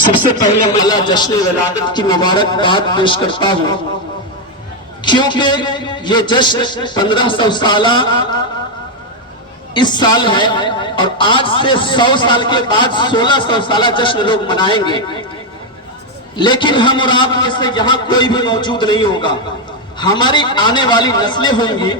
سب سے پہلے میں اللہ جشن ولادت کی مبارکباد پیش کرتا ہوں، کیونکہ یہ جشن 1500 سالہ اس سال ہے اور آج سے 100 سال کے بعد 1600 سالہ جشن لوگ منائیں گے، لیکن ہم اور آپ میں سے یہاں کوئی بھی موجود نہیں ہوگا، ہماری آنے والی نسلیں ہوں گی۔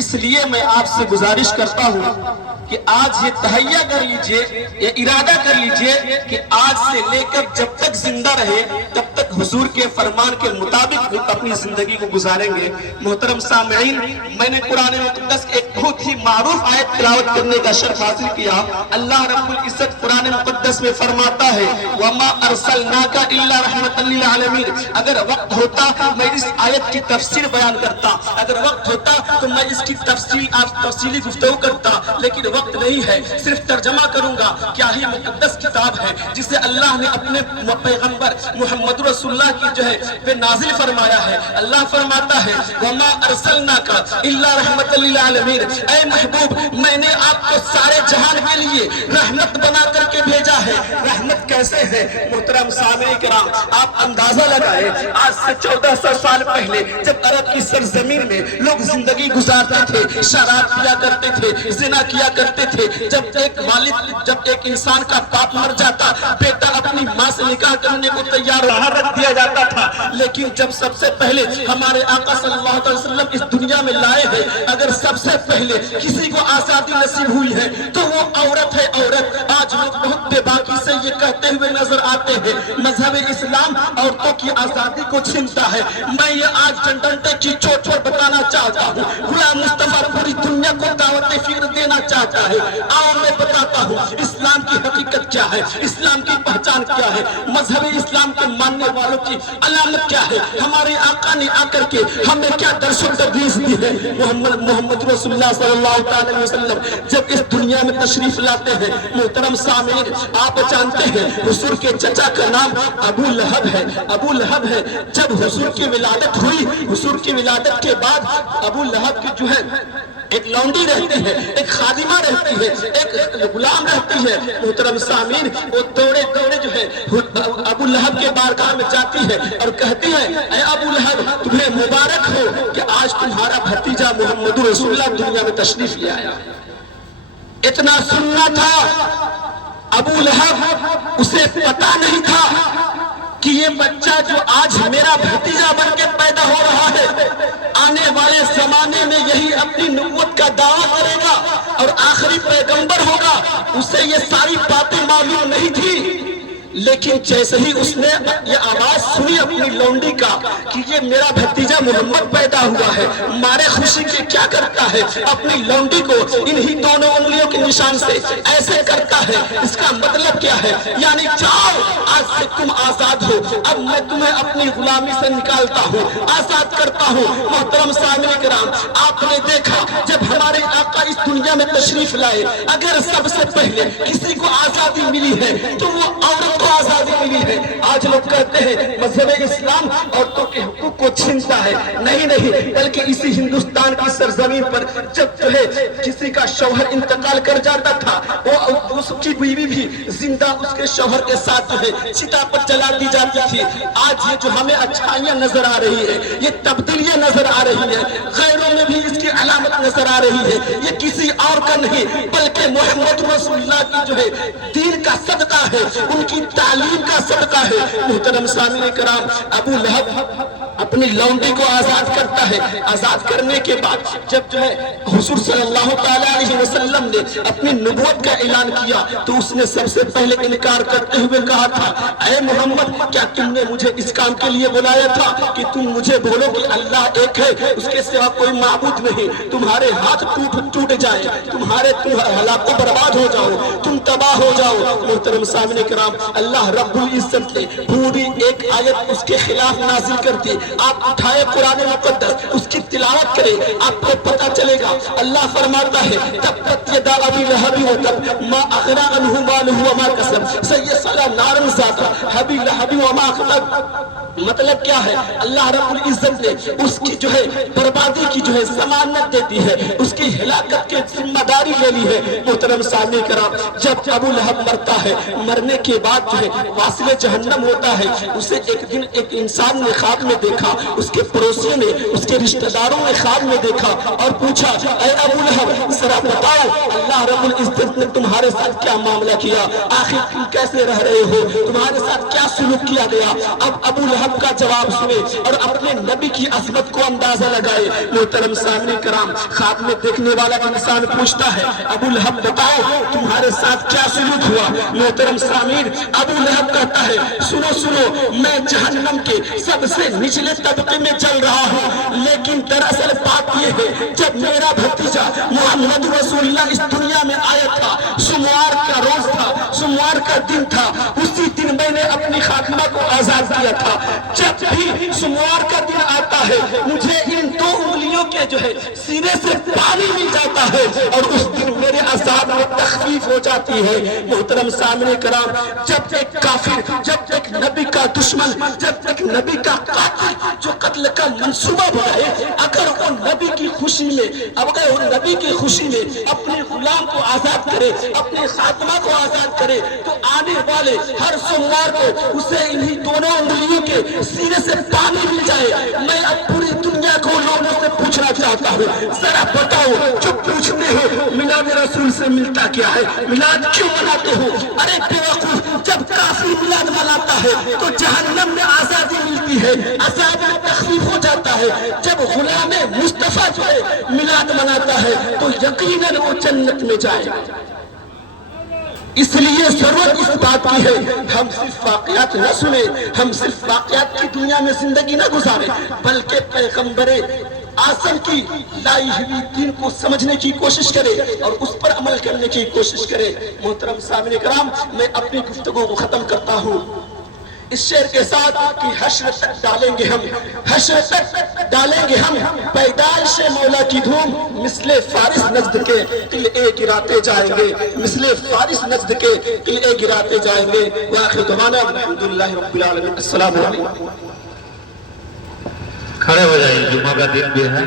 اس لیے میں آپ سے گزارش کرتا ہوں کہ آج یہ تہیہ کر لیجئے، یہ ارادہ کر لیجئے کہ آج سے لے کر جب تک زندہ رہے تب تک حضور کے فرمان کے مطابق اپنی زندگی کو گزاریں گے۔ محترم سامعین، میں نے قرآن مقدس ایک بہت ہی معروف آیت تلاوت کرنے کا شرف حاصل کیا۔ اللہ رب العزت قرآن مقدس میں فرماتا ہے وَمَا أَرْسَلْنَاكَ إِلَّا رَحْمَةً لِلْعَالَمِينَ۔ اگر وقت ہوتا میں اس آیت کی تفسیر بیان کرتا، اگر وقت ہوتا تو میں اس کی تفصیلی گفتگو کرتا، لیکن وقت نہیں ہے، صرف ترجمہ کروں گا۔ کیا ہی مقدس کتاب ہے جسے اللہ نے اپنے پیغمبر محمد رسول اللہ کی جو ہے پہ نازل فرمایا ہے۔ اللہ فرماتا ہے وَمَا أَرْسَلْنَاكَ إِلَّا رَحْمَةً لِلْعَالَمِينَ۔ اے محبوب، میں نے آپ کو سارے جہان کے لیے رحمت بنا کر کے بھیجا ہے۔ رحمت کیسے ہے؟ محترم سامعین کرام، آپ اندازہ لگائیں، آج سے 1400 سال پہلے جب عرب کی سرزمین میں لوگ زندگی گزارتے تھے، شراب کیا کرتے تھے، زنا کیا کرتے تھے، جب ایک انسان کا باپ مر جاتا، بیٹا اپنی ماں سے نکاح کرنے کو تیار رکھ دیا جاتا تھا۔ لیکن جب سب سے پہلے ہمارے آقا صلی اللہ علیہ وسلم اس دنیا میں لائے ہیں، اگر سب سے پہلے کسی کو آزادی نصیب ہوئی ہے تو وہ عورت ہے، عورت۔ آج لوگ بہت بے باکی سے یہ کہتے ہوئے نظر آتے ہیں مذہب اسلام عورتوں کی آزادی کو چھینتا ہے۔ میں یہ آج ڈنڈے کی چوٹ پر بتانا چاہتا ہوں، غلام مصطفیٰ پوری دنیا کو دعوت فکر دینا چاہتا ہے۔ آؤ میں بتاتا ہوں اسلام کی حقیقت کیا ہے، اسلام کی پہچان کیا ہے، مذہب اسلام کے ماننے والوں کی علامت کیا ہے، ہمارے آقا نے آ کر کے ہمیں کیا درس و تدریس دی ہے۔ محمد رسول اللہ صلی اللہ علیہ وسلم جب اس دنیا میں تشریف لاتے ہیں، محترم سامعین آپ جانتے ہیں حضور کے چچا کا نام ابو لہب ہے۔ ابو لہب ہے، جب حضور کی ولادت ہوئی، حضور کی ولادت کے بعد ابو لہب کی جو ہے ایک لونڈی رہتی ہے، ایک خادمہ رہتی ہے، ایک غلام رہتی ہے۔ محترم سامعین، وہ دوڑے دوڑے جو ہے ابو لہب کے بارگاہ میں جاتی ہے اور کہتی ہے اے ابو لہب، تمہیں مبارک ہو کہ آج تمہارا بھتیجا محمد رسول اللہ دنیا میں تشریف لے آیا۔ اتنا سننا تھا ابو لہب، اسے پتا نہیں تھا کہ یہ بچہ جو آج میرا بھتیجا بن کے پیدا ہو رہا ہے، آنے والے زمانے میں یہی اپنی نبوت کا دعویٰ کرے گا اور آخری پیغمبر ہوگا۔ اسے یہ ساری باتیں معلوم نہیں تھی، لیکن جیسے ہی اس نے یہ آواز سنی اپنی لونڈی کا کہ یہ میرا بھتیجا محمد پیدا ہوا ہے، مارے خوشی کے کیا کرتا ہے، اپنی لونڈی کو انہی دونوں انگلیوں کے نشان سے ایسے کرتا ہے۔ اس کا مطلب کیا ہے؟ یعنی جاؤ، آج سے تم آزاد ہو، اب میں تمہیں اپنی غلامی سے نکالتا ہوں، آزاد کرتا ہوں۔ محترم سامعین کرام، آپ نے دیکھا جب ہمارے آقا اس دنیا میں تشریف لائے، اگر سب سے پہلے کسی کو آزادی ملی ہے تو وہ عورت کو آزادی ملی ہے۔ آج لوگ کہتے ہیں مذہب اسلام عورتوں کے حقوق کو چھینتا ہے، نہیں نہیں، بلکہ اسی ہندوستان کی سرزمین پر جب جو ہے کسی کا شوہر انتقال کر جاتا تھا، وہ اس کی بیوی بھی زندہ اس کے شوہر کے ساتھ جو ہے چتا پر جلا دی جاتی تھی۔ آج یہ جو ہمیں اچھائیاں نظر آ رہی ہے، یہ تبدیلیاں نظر آ رہی ہے، غیروں میں بھی اس کی علامت نظر آ رہی ہے۔ یہ کسی اور کا نہیں بلکہ محمد رسول اللہ کی جو ہے دین کا صدقہ ہے، ان کی تعلیم کا صدقہ ہے۔ محترم سامعین کرام، ابو لہب اپنی لونڈی کو آزاد کرتا ہے۔ آزاد کرنے کے بعد جب جو ہے حضور صلی اللہ علیہ وسلم نے اپنی نبوت کا اعلان کیا تو اس نے سب سے پہلے انکار کرتے ہوئے کہا تھا اے محمد، کیا تم نے مجھے اس کام کے لیے بلایا تھا کہ تم مجھے بولو کہ اللہ ایک ہے، اس کے سوا کوئی معبود نہیں، تمہارے ہاتھ ٹوٹ جائے، تمہارے ہلاک و برباد ہو جاؤ، تم تباہ ہو جاؤ۔ محترم سامعین کرام، اللہ رب العزت نے پوری ایک آیت اس کے خلاف نازل کر دی۔ آپ اٹھائے قرآن مقدس، اس کی تلاوت کریں، آپ کو پتہ چلے گا۔ اللہ فرماتا ہے تبت یدا ابی لہب وتب ما اغنی عنہ مالہ وما کسب سیصلی نارا ذات ابی لہب وما کسب۔ مطلب کیا ہے؟ اللہ رب العزت نے اس کی جو ہے بربادی کی جو ہے ضمانت دے دی ہے، اس کی ہلاکت کی ذمہ داری لے لی ہے۔ محترم سامعین کرام، جب ابو لہب مرتا ہے، مرنے کے بعد جو ہے واصل جہنم ہوتا ہے، اسے ایک دن ایک انسان نے خواب میں دیکھا، اس کے پڑوسیوں نے، اس کے رشتہ داروں نے خواب میں دیکھا اور پوچھا اے ابو لہب ذرا بتاؤ اللہ رب العزت نے تمہارے ساتھ کیا معاملہ کیا، آخر تم کیسے رہ رہے ہو، تمہارے ساتھ کیا سلوک کیا گیا۔ اب ابو لہب کا جواب سنے اور اپنے نبی کی عظمت کو اندازہ لگائے۔ محترم سامعین کرام، خواب میں دیکھنے والا انسان پوچھتا ہے ابو لہب بتاؤ تمہارے ساتھ کیا سلوک ہوا۔ محترم سامعین، ابو لہب کہتا ہے سنو سنو، میں جہنم کے سب سے نچلے طبقے میں چل رہا ہوں، لیکن دراصل بات یہ ہے جب میرا بھتیجا محمد رسول اللہ اس دنیا میں آیا تھا، سوموار کا روز تھا، سوموار کا دن تھا، اسی دن میں نے اپنی خاتمہ کو آزاد کیا تھا۔ جب بھی سوموار کا دن آتا ہے مجھے ان دو انگلیوں کے جو ہے سینے سے پانی مل جاتا ہے اور اس دن میرے عذاب میں تخفیف ہو جاتی ہے۔ محترم سامعین کرام، جب ایک کافر، جب ایک نبی کا دشمن، جب ایک نبی کا قاتل جو قتل کا منصوبہ بنائے، اگر وہ نبی کی خوشی میں، اگر وہ نبی کی خوشی میں اپنے غلام کو آزاد کرے، اپنے خاتمہ کو آزاد کرے، تو آنے والے ہر سوموار کو اسے انہی دونوں انگلیوں کے سینے سے پانی مل جائے۔ میں اب پوری دنیا کو لوگوں سے پوچھنا چاہتا ہوں، ذرا بتاؤ جو پوچھتے ہو میلاد رسول سے ملتا کیا ہے، میلاد کیوں مناتے ہو؟ ارے بیوقوف، جب کافر میلاد مناتا ہے تو جہنم میں آزادی ملتی ہے، عذاب میں تخفیف ہو جاتا ہے۔ جب غلام مصطفیٰ جو ہے میلاد مناتا ہے تو یقیناً وہ جنت میں جائے گا۔ اس لیے ضرورت اس بات کی ہے ہم صرف واقعات نہ سنیں، ہم صرف واقعات کی دنیا میں زندگی نہ گزاریں، بلکہ پیغمبر اعظم کی لائی ہوئی دین کو سمجھنے کی کوشش کرے اور اس پر عمل کرنے کی کوشش کرے۔ محترم سامعین کرام، میں اپنی گفتگو کو ختم کرتا ہوں اس شعر کے ساتھ کہ حشر تک ڈالیں گے ہم، حشر تک ڈالیں گے ہم پیدائش مولا کی دھوم، مثل فارس نجد کے قلعے گراتے جائیں گے، مثل فارس نجد کے قلعے گراتے جائیں گے۔ وآخر دعوانا الحمدللہ رب العالمین۔ السلام علیکم۔ کھڑے ہو جائیں، جمعہ کا دن بھی ہے۔